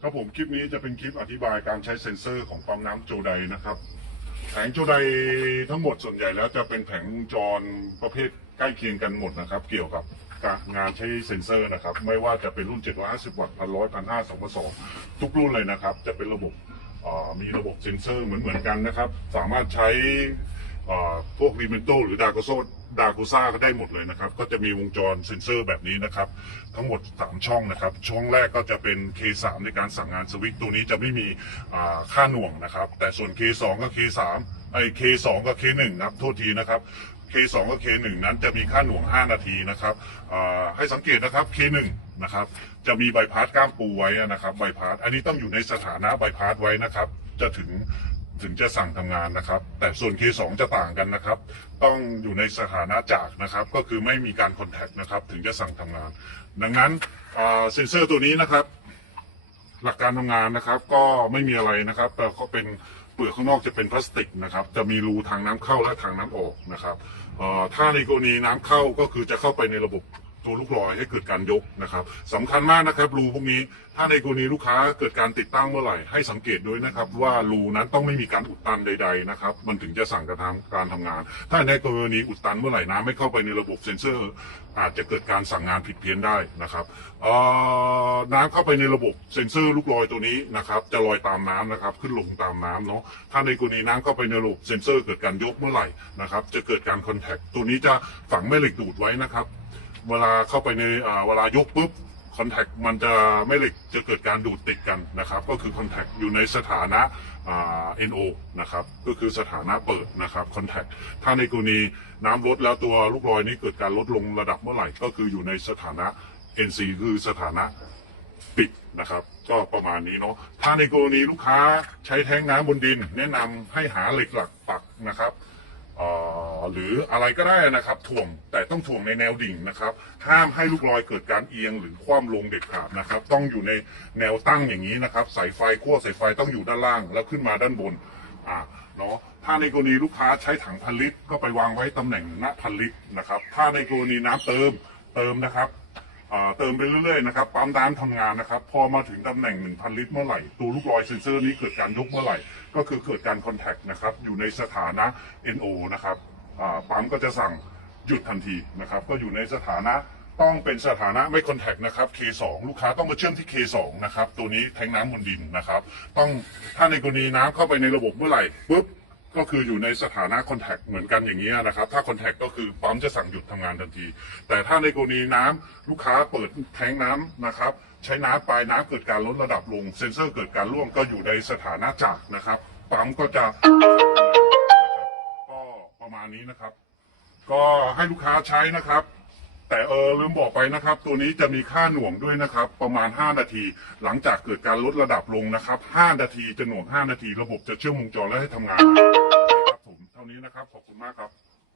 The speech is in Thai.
ครับผมคลิปนี้จะเป็นคลิปอธิบายการใช้เซ็นเซอร์ของปั๊มน้ำโจไดนะครับ แผงโจไดทั้งหมดส่วนใหญ่แล้วจะเป็นแผงวงจรประเภทใกล้เคียงกันหมดนะครับ เกี่ยวกับการงานใช้เซ็นเซอร์นะครับ ไม่ว่าจะเป็นรุ่น 750 วัตต์พันร้อยพันห้าสองพันสองทุกรุ่นเลยนะครับ จะเป็นระบบเอ่อมีระบบเซ็นเซอร์เหมือนเหมือนๆกันนะครับ สามารถใช้เอ่อพวกรีเมนโตหรือดากโซดาโกซ่าก็ได้หมดเลยนะครับ ก็จะมีวงจรเซ็นเซอร์แบบนี้นะครับ ทั้งหมด 3 ช่องนะครับ ช่องแรกก็จะเป็น K3 ในการสั่งงานสวิตช์ตัวนี้จะไม่มีค่าหน่วงนะครับ แต่ส่วน K2 กับ K3 ไอ้ K2 กับ K1 นะครับโทษทีนะครับ K2 กับ K1 นั้นจะมีค่าหน่วง 5 นาทีนะครับให้สังเกตนะครับ K1 นะครับจะมีใบพัดก้ามปูไว้นะครับใบพัดอันนี้ต้องอยู่ในสถานะใบพัดไว้นะครับ จะถึง ถึงจะสั่งทำงานนะครับ แต่ส่วน K2 จะต่างกันนะครับ ต้องอยู่ในสถานะจากนะครับ ก็คือไม่มีการคอนแทคนะครับ ถึงจะสั่งทำงาน ดังนั้นเซนเซอร์ตัวนี้นะครับ หลักการทำงานนะครับ ก็ไม่มีอะไรนะครับ แต่ก็เป็นเปลือกข้างนอกจะเป็นพลาสติกนะครับ จะมีรูทางน้ำเข้าและทางน้ำออกนะครับถ้าในกรณีน้ำเข้าก็คือจะเข้าไปในระบบ ตัวลูกลอยให้เกิดการยกนะครับสำคัญมากนะครับรูพวกนี้ถ้าในกรณีลูกค้าเกิดการติดตั้งเมื่อไหร่ให้สังเกตด้วยนะครับว่ารูนั้นต้องไม่มีการอุดตันใด ๆนะครับ มันถึงจะสั่งการทำการทำงาน ถ้าในกรณีอุดตันเมื่อไหร่น้ำไม่เข้าไปในระบบเซ็นเซอร์ อาจจะเกิดการสั่งงานผิดเพี้ยนได้นะครับน้ำเข้าไปในระบบเซ็นเซอร์ลูกลอยตัวนี้นะครับจะลอยตามน้ำนะครับขึ้นลงตามน้ำเนาะถ้าในกรณีน้ำเข้าไปในระบบเซ็นเซอร์เกิดการยกเมื่อไหร่นะครับจะเกิดการคอนแทคตัวนี้จะฝังแม่เหล็กดูดไว้นะครับ เวลาเข้าไปในเวลายกปุ๊บคอนแทคมันจะแม่เหล็กจะเกิดการดูดติดกันนะครับ ก็คือคอนแทคอยู่ในสถานะอ่า NO นะครับ ก็คือสถานะเปิดนะครับคอนแทคถ้าในกรณีน้ำลดแล้วตัวลูกลอยนี้เกิดการลดลงระดับเมื่อไหร่ ก็คืออยู่ในสถานะ NC คือสถานะปิดนะครับ ก็ประมาณนี้เนาะถ้าในกรณีลูกค้าใช้แท้งน้ำบนดิน แนะนำให้หาเหล็กหลักปักนะครับ หรืออะไรก็ได้นะครับถ่วงแต่ต้องถ่วงในแนวดิ่งนะครับ ห้ามให้ลูกลอยเกิดการเอียงหรือคว่ำลงเด็ดขาดนะครับ ต้องอยู่ในแนวตั้งอย่างนี้นะครับสายไฟขั้วสายไฟต้องอยู่ด้านล่าง แล้วขึ้นมาด้านบนอ่าเนาะถ้าในกรณีลูกค้าใช้ถังพันลิตรก็ไปวางไว้ตำแหน่งหน้าพันลิตรนะครับ ถ้าในกรณีน้ำเติมเติมนะครับเติมไปเรื่อยๆนะครับปั๊มน้ำทำงานนะครับ พอมาถึงตำแหน่ง 1,000 ลิตรเมื่อไหร่ ตัวลูกลอยเซ็นเซอร์นี้เกิดการยกเมื่อไหร่ ก็คือเกิดการคอนแทคนะครับ อยู่ในสถานะ NO นะครับ ปั๊มก็จะสั่งหยุดทันทีนะครับ ก็อยู่ในสถานะต้องเป็นสถานะไม่คอนแทคนะครับ K2 ลูกค้าต้องมาเชื่อมที่ K2 นะครับ ตัวนี้แทงน้ำบนดินนะครับ ต้องถ้าในกรณีน้ำเข้าไปในระบบเมื่อไหร่ปุ๊บก็คืออยู่ในสถานะคอนแทคเหมือนกันอย่างนี้นะครับ ถ้าคอนแทคก็คือปั๊มจะสั่งหยุดทำงานทันที แต่ถ้าในกรณีน้ำลูกค้าเปิดแทงน้ำนะครับ ใช้น้ำปลายน้ำเกิดการลดระดับลง เซ็นเซอร์เกิดการร่วงก็อยู่ในสถานะจากนะครับ ปั๊มก็จะ ณนี้นะครับ ก็ให้ลูกค้าใช้นะครับ แต่เออลืมบอกไปนะครับ ตัวนี้จะมีค่าหน่วงด้วยนะครับ ประมาณ 5 นาที หลังจากเกิดการลดระดับลงนะครับ 5 นาทีจะหน่วง 5 นาที ระบบจะเชื่อมวงจรและให้ทำงานครับผมเท่านี้นะครับขอบคุณมากครับ